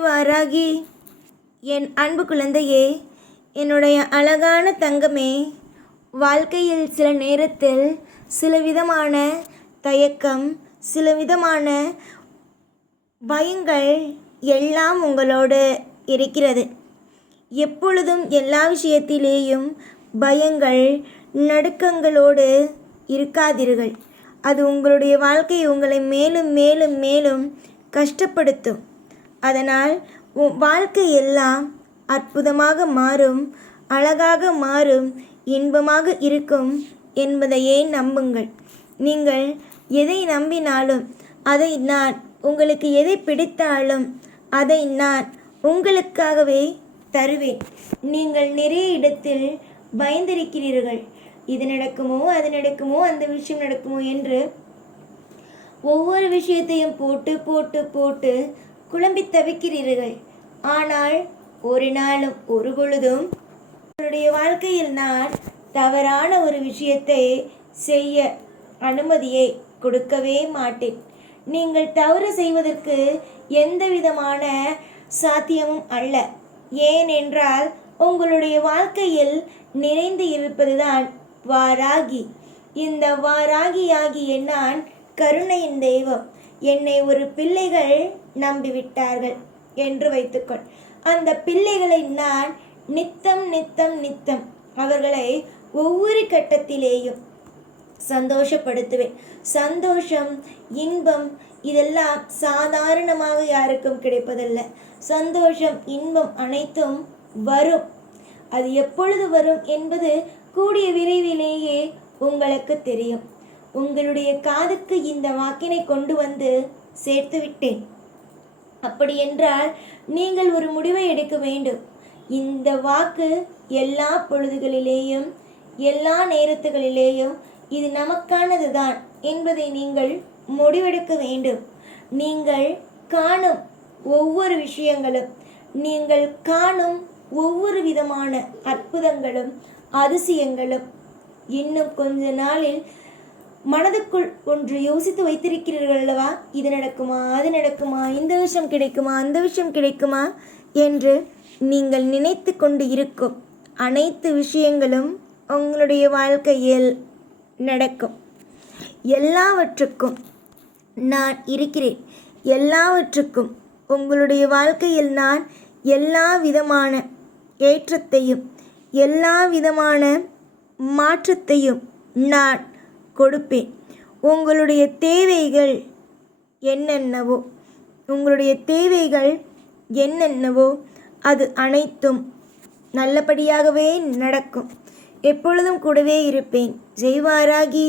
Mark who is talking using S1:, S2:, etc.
S1: வாராகி. என் அன்பு குழந்தையே என்னுடைய அழகான தங்கமே வாழ்க்கையில் சில நேரத்தில் சில விதமான தயக்கம் சில விதமான பயங்கள் எல்லாம் உங்களோடு இருக்கிறது. எப்பொழுதும் எல்லா விஷயத்திலேயும் பயங்கள் நடுக்கங்களோடு இருக்காதீர்கள். அது உங்களுடைய வாழ்க்கையை உங்களை மேலும் மேலும் மேலும் கஷ்டப்படுத்தும். அதனால் உன் வாழ்க்கை எல்லாம் அற்புதமாக மாறும் அழகாக மாறும் இன்பமாக இருக்கும் என்பதையே நம்புங்கள். நீங்கள் எதை நம்பினாலும் அதை நான் உங்களுக்கு எதை பிடித்தாலும் அதை நான் உங்களுக்காகவே தருவேன். நீங்கள் நிறைய இடத்தில் பயந்திருக்கிறீர்கள். இது நடக்குமோ அது நடக்குமோ அந்த விஷயம் நடக்குமோ என்று ஒவ்வொரு விஷயத்தையும் போட்டு போட்டு போட்டு குழம்பி தவிக்கிறீர்கள். ஆனால் ஒரு நாளும் ஒரு பொழுதும் உங்களுடைய வாழ்க்கையில் நான் தவறான ஒரு விஷயத்தை செய்ய அனுமதியை கொடுக்கவே மாட்டேன். நீங்கள் தவறு செய்வதற்கு எந்த விதமான சாத்தியமும் அல்ல. ஏனென்றால் உங்களுடைய வாழ்க்கையில் நிறைந்து இருப்பதுதான் வாராகி. இந்த வாராகியாகிய நான் கருணையின் தெய்வம். என்னை ஒரு பிள்ளைகள் நம்பிவிட்டார்கள் என்று வைத்துக்கொள். அந்த பிள்ளைகளை நான் நித்தம் நித்தம் நித்தம் அவர்களை ஒவ்வொரு கட்டத்திலேயும் சந்தோஷப்படுத்துவேன். சந்தோஷம் இன்பம் இதெல்லாம் சாதாரணமாக யாருக்கும் கிடைப்பதல்ல. சந்தோஷம் இன்பம் அனைத்தும் வரும். அது எப்பொழுது வரும் என்பது கூடிய விரைவிலேயே உங்களுக்கு தெரியும். உங்களுடைய காதுக்கு இந்த வாக்கினை கொண்டு வந்து சேர்த்து விட்டேன் அப்படியென்றால் நீங்கள் ஒரு முடிவை எடுக்க வேண்டும். இந்த வாக்கு எல்லா பொழுதுகளிலேயும் எல்லா நேரத்துகளிலேயும் இது நமக்கானது தான் என்பதை நீங்கள் முடிவெடுக்க வேண்டும். நீங்கள் காணும் ஒவ்வொரு விஷயங்களும் நீங்கள் காணும் ஒவ்வொரு விதமான அற்புதங்களும் அதிசயங்களும் இன்னும் கொஞ்ச நாளில் மனதுக்குள் ஒன்று யோசித்து வைத்திருக்கிறீர்கள் அல்லவா? இது நடக்குமா? அது நடக்குமா? இந்த விஷயம் கிடைக்குமா? அந்த விஷயம் கிடைக்குமா? என்று நீங்கள் நினைத்து கொண்டு இருக்கும் அனைத்து விஷயங்களும் உங்களுடைய வாழ்க்கையில் நடக்கும். எல்லாவற்றுக்கும் நான் இருக்கிறேன். எல்லாவற்றுக்கும் உங்களுடைய வாழ்க்கையில் நான் எல்லா விதமான ஏற்றத்தையும் எல்லா விதமான மாற்றத்தையும் நான் கொடுப்பேன். உங்களுடைய தேவைகள் என்னென்னவோ உங்களுடைய தேவைகள் என்னென்னவோ அது அனைத்தும் நல்லபடியாகவே நடக்கும். எப்பொழுதும் கூடவே இருப்பேன். ஜெய்வாராகி